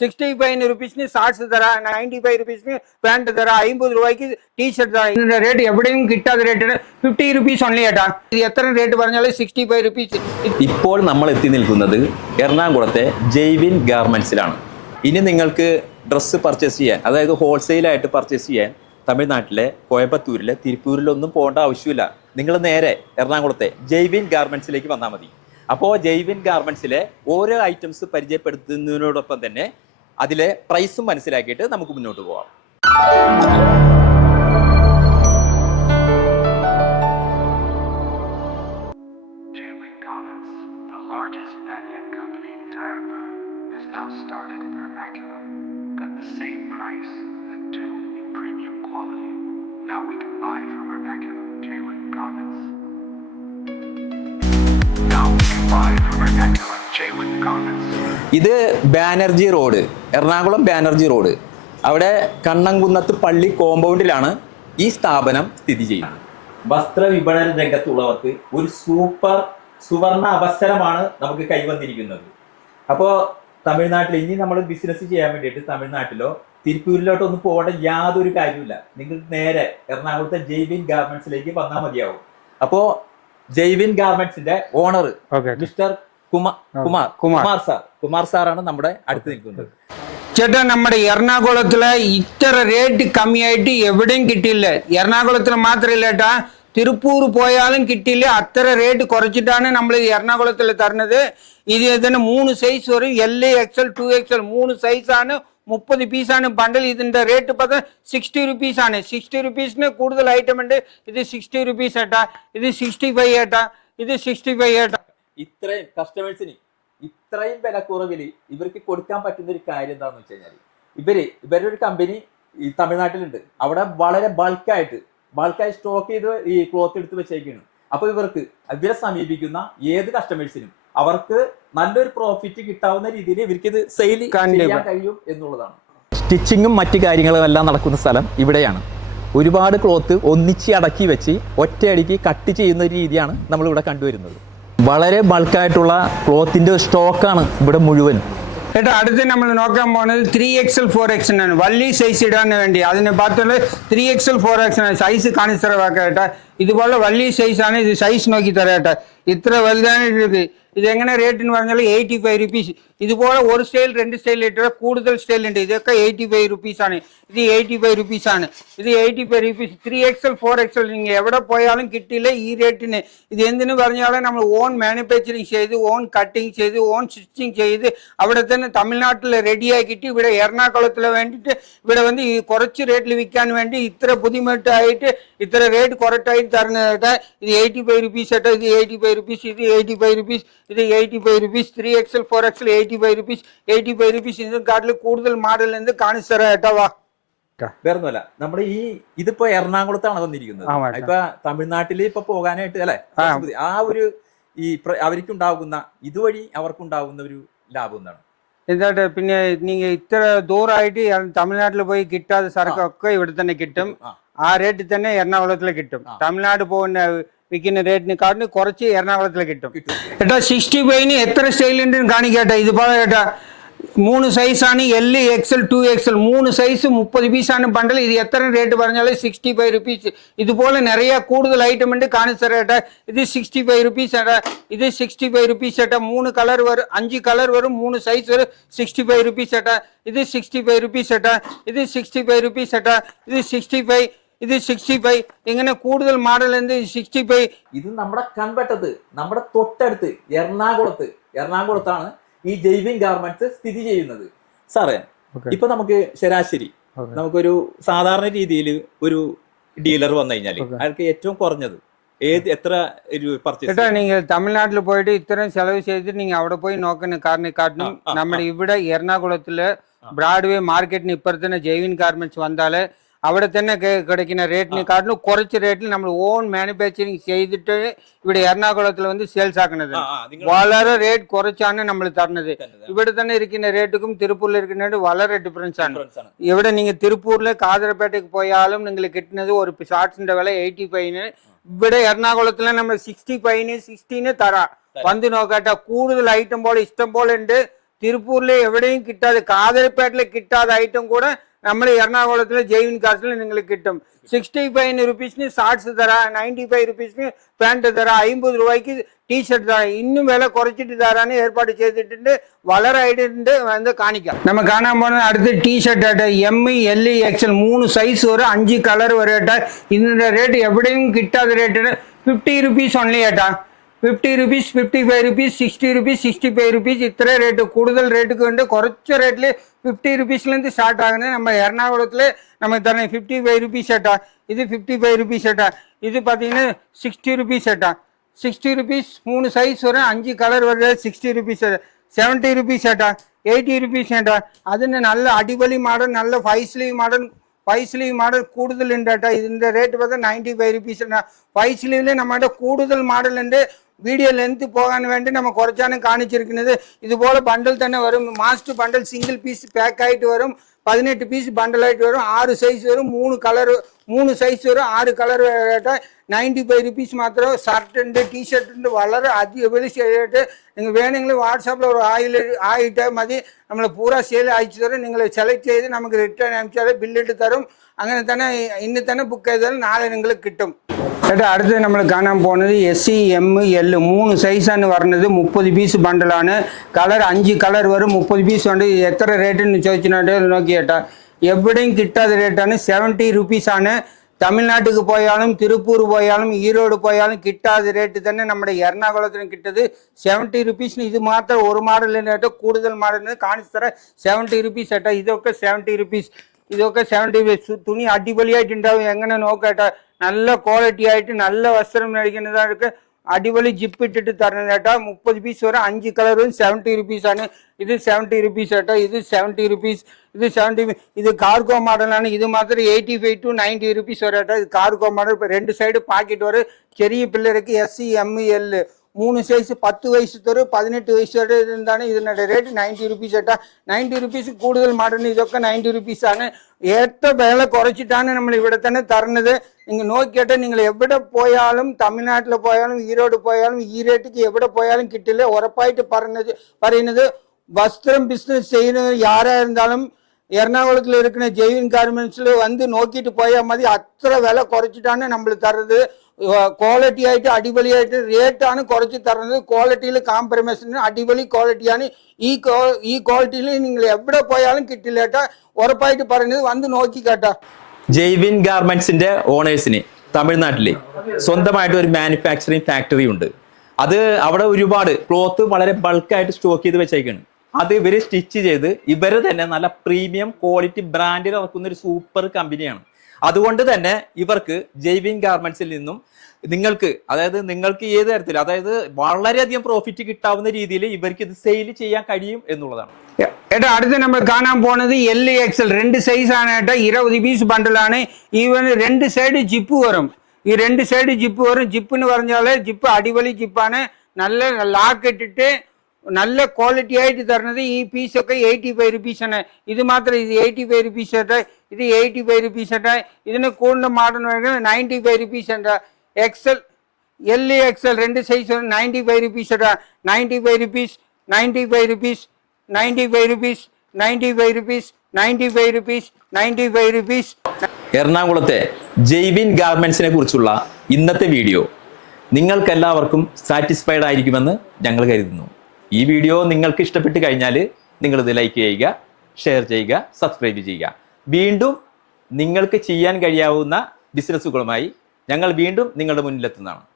Sixty five ருபீஸ்னு shorts தரேன் ninety five ருபீஸ்னு பேண்ட் தரேன் ஐம்பது ரூபாய்க்கு டிஷர்ட் தரேன் இந்த റേറ്റ് എവിടെയും കിട്ടാത്ത റേറ്റ് ഫിഫ്റ്റി റുപ്പീസ് ഓൺലി ഏട്ടാ. ഇത് എത്ര റേറ്റ് പറഞ്ഞാലും സിക്സ്റ്റി ഫൈവ് റുപ്പീസ് ഇപ്പോൾ നമ്മൾ എത്തി നിൽക്കുന്നത് എറണാകുളത്തെ ജൈവിൻ ഗാർമെൻസിലാണ് ഇനി നിങ്ങൾക്ക് ഡ്രസ്സ് പർച്ചേസ് ചെയ്യാൻ അതായത് ഹോൾസെയിലായിട്ട് പർച്ചേസ് ചെയ്യാൻ തമിഴ്നാട്ടിലെ കോയമ്പത്തൂരിലെ തിരുപ്പൂരിലൊന്നും പോകേണ്ട ആവശ്യമില്ല. നിങ്ങൾ നേരെ എറണാകുളത്തെ ജൈവിൻ ഗാർമെൻസിലേക്ക് വന്നാൽ മതി. അപ്പോൾ ജൈവിൻ ഗാർമെൻസിലെ ഓരോ ഐറ്റംസ് പരിചയപ്പെടുത്തുന്നതിനോടൊപ്പം തന്നെ അതിലെ പ്രൈസും മനസ്സിലാക്കിയിട്ട് നമുക്ക് മുന്നോട്ട് പോകാം Jailing Commons, ഇത് ബാനർജി റോഡ് എറണാകുളം ബാനർജി റോഡ്. അവിടെ കണ്ണംകുന്നത്ത് പള്ളി കോമ്പൗണ്ടിലാണ് ഈ സ്ഥാപനം സ്ഥിതി ചെയ്യുന്നത്. വസ്ത്ര വിപണന രംഗത്തുള്ളവർക്ക് ഒരു സൂപ്പർ സുവർണ അവസരമാണ് നമുക്ക് കൈവന്നിരിക്കുന്നത്. അപ്പോൾ തമിഴ്നാട്ടിൽ ഇനി നമ്മൾ ബിസിനസ് ചെയ്യാൻ വേണ്ടിയിട്ട് തമിഴ്നാട്ടിലോ തിരുപ്പൂരിലോട്ടോ ഒന്നും പോകേണ്ട യാതൊരു കാര്യമില്ല നിങ്ങൾ നേരെ എറണാകുളത്തെ ജെയ്വിൻ ഗാർമെന്റ്സിലേക്ക് വന്നാൽ മതിയാവും. അപ്പോൾ Jaywin ഗാർമെന്റ്സിന്റെ owner mister Kumar Kumar Kumar. Kumar sir Kumar സാറാണ് നമ്മുടെ അടുത്ത് നിൽക്കുന്നത് ചേട്ടാ നമ്മുടെ എറണാകുളത്തില് ഇത്ര റേറ്റ് കമ്മിയായിട്ട് എവിടെയും കിട്ടിയില്ല എറണാകുളത്തിൽ മാത്രമല്ല ഏട്ടാ തിരുപ്പൂർ പോയാലും കിട്ടിയില്ല അത്ര റേറ്റ് കുറച്ചിട്ടാണ് നമ്മൾ എറണാകുളത്തിൽ തരുന്നത് ഇത് ഇതിന് മൂന്ന് സൈസ് വരും എൽ എക്സൽ ടു എക്സൽ മൂന്ന് സൈസാണ് മുപ്പത് പീസാണ് ബണ്ടിൽ ഇതിന്റെ റേറ്റ് പത്ത് സിക്സ്റ്റി റുപ്പീസ് ആണ് സിക്സ്റ്റി റുപ്പീസിന് കൂടുതൽ ഐറ്റം ഉണ്ട് ഇത് സിക്സ്റ്റി റുപ്പീസ് ഏട്ടാ ഇത് സിക്സ്റ്റി ഫൈവ് ഏട്ടാ ഇത് സിക്സ്റ്റി ഫൈവ് ഏട്ടാ ഇത്രയും കസ്റ്റമേഴ്സിന് ഇത്രയും വിലക്കുറവിൽ ഇവർക്ക് കൊടുക്കാൻ പറ്റുന്ന ഒരു കാര്യം എന്താണെന്ന് വെച്ച് കഴിഞ്ഞാൽ ഇവർ ഇവരുടെ ഒരു കമ്പനി ഈ തമിഴ്നാട്ടിലുണ്ട്. അവിടെ വളരെ ബൾക്കായിട്ട് ബൾക്കായി സ്റ്റോക്ക് ചെയ്ത് ഈ ക്ലോത്ത് എടുത്ത് വെച്ചേക്കാണ്. അപ്പൊ ഇവർക്ക് ഇവരെ സമീപിക്കുന്ന ഏത് കസ്റ്റമേഴ്സിനും അവർക്ക് നല്ലൊരു പ്രോഫിറ്റ് കിട്ടാവുന്ന രീതിയിൽ ഇവർക്ക് ഇത് സെയിൽ. ചെയ്യാൻ കഴിയും എന്നുള്ളതാണ്. സ്റ്റിച്ചിങ്ങും മറ്റ് കാര്യങ്ങളും എല്ലാം നടക്കുന്ന സ്ഥലം ഇവിടെയാണ്. ഒരുപാട് ക്ലോത്ത് ഒന്നിച്ച് അടക്കി വെച്ച് ഒറ്റയടിക്ക് കട്ട് ചെയ്യുന്ന രീതിയാണ് നമ്മളിവിടെ കണ്ടുവരുന്നത്. വളരെ ബൾക്കായിട്ടുള്ള ക്ലോത്തിന്റെ സ്റ്റോക്കാണ് ഇവിടെ മുഴുവൻ. ഏട്ടാ അടുത്ത് നമ്മൾ നോക്കാൻ പോകുന്നത് ത്രീ എക്സൽ ഫോർ എക്സൻ ആണ്. വലിയ സൈസ് ഇടാൻ വേണ്ടി. അതിന് പാത്രത്തിൽ ത്രീ എക്സൽ ഫോർ എക്സിനാണ് സൈസ് കാണിച്ചു ഇതുപോലെ വലിയ സൈസാണ് ഇത് സൈസ് നോക്കി തരാട്ടെ ഇത്ര വലുതാണ് ഇത്ര ഇത്. എങ്ങനെ റേറ്റ് എന്ന് പറഞ്ഞാൽ എയ്റ്റി ഫൈവ് റുപ്പീസ് ഇതുപോലെ ഒരു സ്റ്റൈൽ രണ്ട് സ്റ്റൈൽ ഇട്ടാൽ കൂടുതൽ സ്റ്റൈൽ ഉണ്ട്. ഇതൊക്കെ എയ്റ്റി ഫൈവ് ആണ്. ആണ് ഇത് എയ്റ്റി ഫൈവ് റുപ്പീസ് ആണ് ഇത് eighty five rupees three XL four XL നിങ്ങൾ എവിടെ പോയാലും കിട്ടിയില്ല ഈ റേറ്റിന് ഇത് എന്തിനു പറഞ്ഞാലും നമ്മൾ ഓൺ മാനുഫാക്ചറിങ് ചെയ്ത് ഓൺ കട്ടിങ് ചെയ്ത് ഓൺ സ്റ്റിച്ചിങ് ചെയ്ത് അവിടെ തന്നെ തമിഴ്നാട്ടിൽ റെഡിയാക്കിയിട്ട് ഇവിടെ എറണാകുളത്തിൽ വേണ്ടിയിട്ട് ഇവിടെ വന്ന് ഈ കുറച്ച് റേറ്റിൽ വിൽക്കാൻ വേണ്ടി ഇത്ര ബുദ്ധിമുട്ടായിട്ട് ഇത്ര റേറ്റ് കുറച്ചായിട്ട് തരുന്നതായിട്ട് ഇത് എയ്റ്റി ഫൈവ് റുപ്പീസ് ആയിട്ട് ഇത് എയ്റ്റി ഫൈവ് റുപ്പീസ് ഇത് എയ്റ്റി ഫൈവ് റുപ്പീസ് ഇത് eighty five rupees three XL four XL eighty five rupees eighty five rupees ഇതിന് കാട്ടിൽ കൂടുതൽ മോഡൽ എന്ത് കാണിച്ചു തരാം ഏട്ടാ വാ വേറൊന്നുമല്ല. നമ്മുടെ ഈ ഇതിപ്പോ എറണാകുളത്താണ് വന്നിരിക്കുന്നത്. ഇപ്പൊ തമിഴ്നാട്ടിൽ ഇപ്പൊ പോകാനായിട്ട് അല്ലെ? ആ. ഒരു ഈ അവർക്കുണ്ടാകുന്ന ഇതുവഴി അവർക്കുണ്ടാകുന്ന ഒരു ലാഭം എന്താണ്? എന്നിട്ട് പിന്നെ നിങ്ങൾ ഇത്ര ദൂരമായിട്ട് തമിഴ്നാട്ടിൽ പോയി കിട്ടാത്ത സരക്കൊക്കെ ഇവിടെ തന്നെ കിട്ടും. ആ. റേറ്റിൽ തന്നെ എറണാകുളത്തിൽ കിട്ടും. തമിഴ്നാട് പോകുന്ന വിൽക്കുന്ന റേറ്റിനെക്കാട്ടിന് കുറച്ച് എറണാകുളത്തിൽ കിട്ടും. ഏട്ടാ സിക്സ്റ്റി ഫൈവിന് എത്ര സ്റ്റൈലുണ്ടെന്ന് കാണിക്കട്ടെ. ഇത് പോലെ ഏട്ടാ മൂന്ന് സൈസാണ് എൽ എക്സൽ ടു എക്സൽ മൂന്ന് സൈസ് മുപ്പത് പീസാണ് ബണ്ടൽ ഇത് എത്ര റേറ്റ് പറഞ്ഞാലും സിക്സ്റ്റി ഫൈവ് റുപ്പീസ് ഇതുപോലെ நிறைய കൂടുതൽ ഐറ്റം ഉണ്ട് കാണിച്ചു തരാം ഏട്ടാ ഇത് സിക്സ്റ്റി ഫൈവ് റുപ്പീസ് ഏട്ടാ ഇത് സിക്സ്റ്റി ഫൈവ് റുപ്പീസ് ഏട്ടാ മൂന്ന് കളർ വരും അഞ്ച് കളർ വരും മൂന്ന് സൈസ് വരും സിക്സ്റ്റി ഫൈവ് റുപ്പീസ് ഏട്ടാ ഇത് സിക്സ്റ്റി ഫൈവ് റുപ്പീസ് ഏട്ടാ ഇത് സിക്സ്റ്റി ഫൈവ് റുപ്പീസ് ഏട്ടാ ഇത് സിക്സ്റ്റി ഫൈവ് ഇത് സിക്സ്റ്റി ഫൈവ് ഇങ്ങനെ കൂടുതൽ മോഡൽ എന്ത് സിക്സ്റ്റി ഫൈവ് ഇത് നമ്മുടെ കൺവെട്ടത്ത് നമ്മുടെ തൊട്ടടുത്ത് എറണാകുളത്ത് എറണാകുളത്താണ് ഈ ജൈവിൻ ഗാർമെന്റ്സ് സ്ഥിതി ചെയ്യുന്നത് സാറേ Okay. ഇപ്പൊ നമുക്ക് ശരാശരി Okay. നമുക്കൊരു സാധാരണ രീതിയിൽ ഒരു ഡീലർ വന്നു കഴിഞ്ഞാൽ Okay. അയാൾക്ക് ഏറ്റവും കുറഞ്ഞത് ഏത് എത്ര ഒരു പർച്ചേസ് ചേട്ടാ நீங்க தமிழ்நாட்டுல போயிட்டு இத்தனை செலவு செய்து நீங்க അവിടെ போய் നോക്കുന്ന കാരണ കാട്ടണം ആ, ആ, നമ്മുടെ ഇവിടെ എറണാകുളത്തില് ബ്രാഡ്വേ മാർക്കറ്റിന് ഇപ്പുറത്തന്നെ ജൈവിൻ ഗാർമെന്റ്സ് വന്നാല് അവിടെ തന്നെ കെ- കിടക്കുന്ന റേറ്റിനെ കാട്ടിലും കുറച്ച് റേറ്റിൽ നമ്മൾ ഓൺ മാനുഫാക്ചറിങ് ചെയ്തിട്ട് ഇവിടെ എറണാകുളത്തിൽ വന്ന് സെയിൽസ് ആക്കുന്നത് വളരെ റേറ്റ് കുറച്ചാണ് നമ്മൾ തരുന്നത് ഇവിടെ തന്നെ ഇരിക്കുന്ന റേറ്റുക്കും തിരുപ്പൂരിൽ ഇരിക്കുന്ന rate വളരെ ഡിഫറൻസ് ആണ് ഇവിടെ நீங்க திருப்பூர்ல காதரப்பேட்டைக்கு போயாலும் നിങ്ങൾക്ക് കിട്ടുന്നത് ഒരു ഷാർട്സിന്റെ വില എയ്റ്റി ഫൈവിന് ഇവിടെ എറണാകുളത്തില് നമ്മൾ സിക്സ്റ്റി ഫൈവിന് സിക്സ്റ്റീന് തരാം വന്ന് നോക്കട്ടെ കൂടുതൽ ഐറ്റം പോലെ ഇഷ്ടം പോലെ ഉണ്ട് തിരുപ്പൂരിൽ എവിടെയും കിട്ടാതെ കാതരപ്പേട്ടിൽ കിട്ടാത്ത ഐറ്റം കൂടെ നമ്മുടെ എറണാകുളത്തിലെ ജെയിൻ കാസിൽ നിങ്ങൾക്ക് കിട്ടും സിക്സ്റ്റി ഫൈവ് റുപ്പീസിന് ഷാർട്സ് തരാം നയൻറ്റി ഫൈവ് റുപ്പീസിന് പാൻറ് തരാം അമ്പത് രൂപയ്ക്ക് ടീഷർട്ട് തരാം ഇന്നും വില കുറച്ചിട്ട് തരാൻ ഏർപ്പാട് ചെയ്തിട്ടുണ്ട് വളരെ ആയിട്ടുണ്ട് എന്ന് കാണിക്കാം നമ്മൾ കാണാൻ പോകുന്നത് അടുത്ത് ടീഷർട്ട് ആയിട്ട് എം എൽ എക്സൽ മൂന്ന് സൈസ് വരെ അഞ്ച് കളർ വരെ ആയിട്ട് ഇതിൻ്റെ റേറ്റ് എവിടെയും കിട്ടാത്ത റേറ്റിന് ഫിഫ്റ്റി റുപ്പീസ് ഓൺലി ആയിട്ടാ fifty rupees fifty five rupees sixty rupees sixty five rupees இத்தனை ரேட்டு கூடுதல் ரேட்டுக்கு வந்து കുറച്ച് ரேட்லேயே ஃபிஃப்டி ருபீஸ்லேருந்து ஸ்டார்ட் ஆகுது நம்ம எர்ணாகுளத்தில் நம்ம தரணும் ஃபிஃப்டி ஃபைவ் ருபீஸ் செட்டா. இது ஃபிஃப்டி ஃபைவ் ருபீஸ் செட்டா. இது பார்த்தீங்கன்னா சிக்ஸ்டி ருபீஸ் செட்டா. சிக்ஸ்டி ருபீஸ் மூணு சைஸ் வரும் அஞ்சு கலர் வருது சிக்ஸ்டி ருபீஸ் செவன்ட்டி ருபீஸ் செட்டா. எயிட்டி ருபீஸ் செட்டா. அதுன்னு நல்ல அடிபலி மாடல் நல்ல five sleeve model five sleeve model கூடுதல் உண்டாட்டா இந்த ரேட்டு பார்த்தா நைன்ட்டி ஃபைவ் ருபீஸ் ஃபைவ் ஸ்லீவ்லேயே நம்மகிட்ட கூடுதல் மாடல் உண்டு வீடியோ லென்த்து போகான்னு வேண்டி நம்ம குறைச்சானு காணிச்சிருக்கிறது. இது போல் பண்டல் தானே வரும். Master bundle single piece pack ஆகிட்டு வரும். பதினெட்டு பீஸ் பண்டல் ஆகிட்டு வரும். ஆறு சைஸ் வரும். மூணு கலர் மூணு சைஸ் வரும். ஆறு கலர் ரேட்டாக நைன்டி ஃபைவ் ருபீஸ் மாத்திரம் ஷர்ட்டுண்டு டிஷர்ட்டுண்டு வளர அதிக வெளி ரேட்டு நீங்கள் வேணுங்களே வாட்ஸ்அப்பில் ஒரு ஆயில் ஆகிட்ட மாதிரி நம்மளை பூரா சேல் ஆயிடுச்சு தரும் நீங்களை செலக்ட் செய்து நமக்கு ரிட்டர்ன் அனுப்பிச்சாலே பில் இட்டு தரும். அங்கே தானே இன்னும் தானே புக் ஆகிதாலும் நாளை எங்களுக்கு கிட்டும். கேட்டால் அடுத்தது நம்மளுக்கு காணாமல் போனது எஸ்சி எம்மு எல்லு மூணு சைஸானு வரணுது முப்பது பீஸ் பண்டலானு கலர் அஞ்சு கலர் வரும் முப்பது பீஸ் வந்து எத்தனை ரேட்டுன்னு சோதிச்சுனாட்டு நோக்கி கேட்டால் எப்படியும் கிட்டாத ரேட்டானு செவன்ட்டி ருபீஸானு தமிழ்நாட்டுக்கு போயாலும் திருப்பூர் போயாலும் ஈரோடு போயாலும் கிட்டாத ரேட்டு தானே நம்முடைய எர்ணாகுளத்தில் கிட்டது. செவன்ட்டி ருபீஸ்னு இது மாத்திரம் ஒரு மாடல் ரேட்டோ கூடுதல் மாடல் காணிச்சு தர செவன்ட்டி ருபீஸ் ரேட்டா இதொக்க செவன்ட்டி ருபீஸ் ഇതൊക്കെ സെവൻറ്റി തുണി അടിപൊളിയായിട്ടുണ്ടാവും എങ്ങനെ നോക്കട്ടെ നല്ല ക്വാളിറ്റി ആയിട്ട് നല്ല വസ്ത്രം മേടിക്കുന്നതൊക്കെ അടിപൊളി ജിപ്പ് ഇട്ടിട്ട് തരണം ചേട്ടാ മുപ്പത് പീസ് വരെ അഞ്ച് കളറും സെവൻറ്റി റുപ്പീസാണ് ഇത് സെവൻറ്റി റുപ്പീസ് ചേട്ടാ ഇത് സെവൻറ്റി റുപ്പീസ് ഇത് സെവൻറ്റി ഇത് കാർഗോ മോഡലാണ് ഇത് മാത്രം eighty five to ninety rupees വരെ ചേട്ടാ ഇത് കാർഗോ മോഡൽ രണ്ട് സൈഡ് പാക്കറ്റ് വരെ ചെറിയ പിള്ളേർക്ക് എസ് സി എം എൽ മൂന്ന് സൈസ് പത്ത് വയസ്സ് തൊട്ട് പതിനെട്ട് വയസ്സ് വരെ എന്താണ് ഇതിൻ്റെ റേറ്റ് നയൻറ്റി റുപ്പീസ് ഏട്ടാ നയൻറ്റി റുപ്പീസ് കൂടുതൽ മോഡലിന് ഇതൊക്കെ നയൻറ്റി റുപ്പീസാണ് ഏറ്റവും വില കുറച്ചിട്ടാണ് നമ്മൾ ഇവിടെ തന്നെ തരുന്നത് നിങ്ങൾ നോക്കിയിട്ട് നിങ്ങൾ എവിടെ പോയാലും തമിഴ്നാട്ടിൽ പോയാലും ഈരോട് പോയാലും ഈ റേറ്റിക്ക് എവിടെ പോയാലും കിട്ടില്ല ഉറപ്പായിട്ട് പറഞ്ഞത് പറയുന്നത് വസ്ത്രം ബിസിനസ് ചെയ്യുന്നത് ആരായിരുന്നാലും എറണാകുളത്തിൽ ഇരിക്കുന്ന ജെയിൻ ഗാർമെന്റ്സിൽ വന്ന് നോക്കിയിട്ട് പോയാൽ മതി അത്ര വില കുറച്ചിട്ടാണ് നമ്മൾ തരുന്നത് ക്വാളിറ്റി ആയിട്ട് അടിപൊളിയായിട്ട് റേറ്റ് റേറ്റാണ് കുറച്ച് തരുന്നത്. ക്വാളിറ്റിയിൽ കോംപ്രമൈസിന് അടിപൊളി ക്വാളിറ്റിയാണ് ഈ ഈ ക്വാളിറ്റിയിൽ നിങ്ങൾ എവിടെ പോയാലും കിട്ടില്ല കേട്ടാ ഉറപ്പായിട്ട് പറയുന്നത് വന്ന് നോക്കി കേട്ടാ. ജെയ്വിൻ ഗാർമെന്റ്സിന്റെ ഓണേഴ്സിന് തമിഴ്നാട്ടിലെ സ്വന്തമായിട്ട് ഒരു മാനുഫാക്ചറിങ് ഫാക്ടറി ഉണ്ട്. അത് അവിടെ ഒരുപാട് ക്ലോത്ത് വളരെ ബൾക്കായിട്ട് സ്റ്റോക്ക് ചെയ്ത് വെച്ചേക്കാണ്. അത് ഇവർ സ്റ്റിച്ച് ചെയ്ത് ഇവർ തന്നെ നല്ല പ്രീമിയം ക്വാളിറ്റി ബ്രാൻഡിൽ ഇറക്കുന്ന ഒരു സൂപ്പർ കമ്പനിയാണ് അതുകൊണ്ട് തന്നെ ഇവർക്ക് ജെയ്വിൻ ഗാർമെന്റ്സിൽ നിന്നും നിങ്ങൾക്ക് അതായത് നിങ്ങൾക്ക് ഏത് തരത്തിൽ അതായത് വളരെയധികം പ്രോഫിറ്റ് കിട്ടാവുന്ന രീതിയിൽ ഇവർക്ക് ഇത് സെയിൽ ചെയ്യാൻ കഴിയും എന്നുള്ളതാണ്. ഏട്ടാ അടുത്ത് നമ്മൾ കാണാൻ പോണത് എൽ എക്സൽ രണ്ട് സൈസ് ആണ് ഏട്ടാ ഇരുപത് പീസ് ബണ്ടിലാണ് ഈവൻ രണ്ട് സൈഡ് ജിപ്പ് വരും ഈ രണ്ട് സൈഡ് ജിപ്പ് വരും ജിപ്പെന്ന് പറഞ്ഞാൽ ജിപ്പ് അടിപൊളി ജിപ്പാണ് നല്ല ലാക്ക് ഇട്ടിട്ട് നല്ല ക്വാളിറ്റി ആയിട്ട് തരുന്നത് ഈ പീസൊക്കെ എയ്റ്റി ഫൈവ് റുപ്പീസ് ആണ്. ഇത് മാത്രം ഇത് എയ്റ്റി ഫൈവ് റുപ്പീസ് ആയിട്ട് ഇത് எயிட்டி ஃபைவ் ருபீஸ் இதுன்னு ഇതിന് കൂടുതൽ model ninety five rupees XL XL L XL രണ്ട് സൈസ് ஃபைவ் ருபீஸ் ആയിട്ട് five rupees rupees five rupees rupees five rupees ninety five rupees ninety five rupees ninety five rupees എറണാകുളത്തെ ജെയ്വിൻ ഗാർമെന്റ്സിനെ കുറിച്ചുള്ള ഇന്നത്തെ video നിങ്ങൾക്കെല്ലാവർക്കും satisfied ആയിരിക്കുമെന്ന് ഞങ്ങൾ കരുതുന്നു. ഈ വീഡിയോ നിങ്ങൾക്ക് ഇഷ്ടപ്പെട്ട് കഴിഞ്ഞാൽ നിങ്ങളിത് ലൈക്ക് ചെയ്യുക ഷെയർ ചെയ്യുക സബ്സ്ക്രൈബ് ചെയ്യുക. വീണ്ടും നിങ്ങൾക്ക് ചെയ്യാൻ കഴിയാവുന്ന ബിസിനസ്സുകളുമായി ഞങ്ങൾ വീണ്ടും നിങ്ങളുടെ മുന്നിലെത്തുന്നതാണ്.